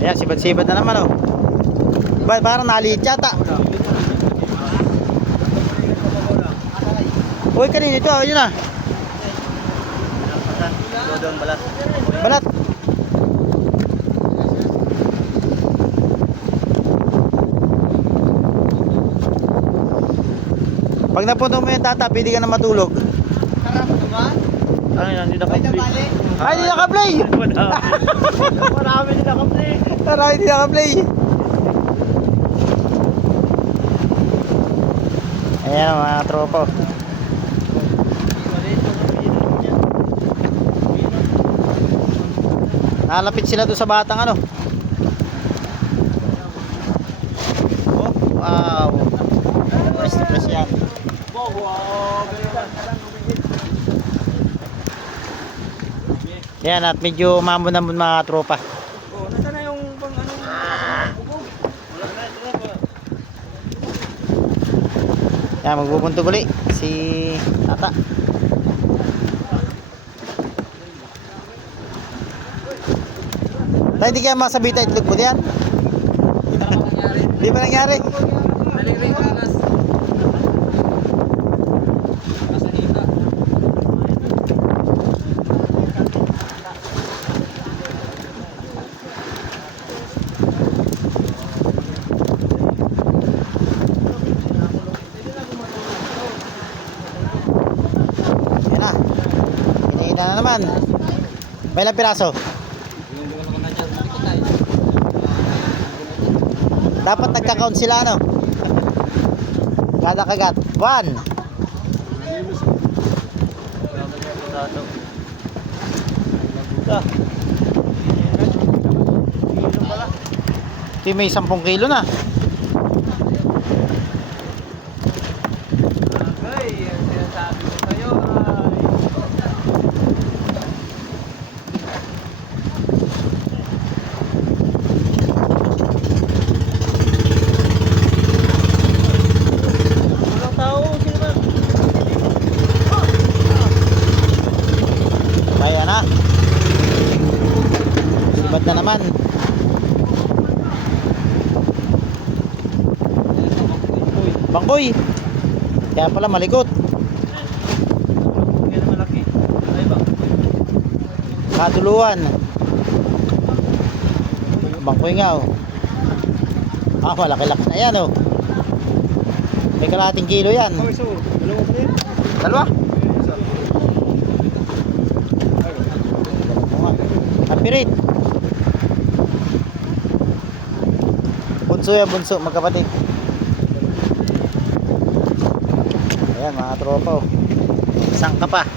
Ayan, sibad-sibad na naman oh. Ba, parang naliit yata. Uy, kanina ito, yun ah. Balat. Balat. Pag napuno mo yung tata, pwede ka na matulog. Ano yan, hindi na-complete. Ay, hindi naka-play! Marami din na-complete. Tara, hindi naka-play. Ayan mga tropo. Nalapit sila doon sa batang ano. Oh, wow. Press to press yan. Yan at medyo mamon-namon mga tropa. Oh, nasaan na yung pang ano? bubog? Wala na, ito na ba? Yan, magbubuntog uli si Tata. Tayo hindi kaya masabita itlog mo diyan? Hindi pa nangyari. Nalingring ka nas. Nasa hita. Yan na. Hinihina na naman. May ilang piraso? Dapat nagka-count sila ano? Kada kagat. One. Ito may 10 kilo na. Ay, sinasabi ko sa'yo ay... Walang tao, sino ba? Kaya na. Sibat na naman. Bangkoy. Kaya pala malikot. Kaduluan. Bangkoy nga oh. Ah, malaki-laki na yan oh. May kalahating kilo yan. Dalawa. Dalawa? Isa. Bunso yan, bunso, magkapatid. Ayan, mga tropa. oh. Isang ka pa.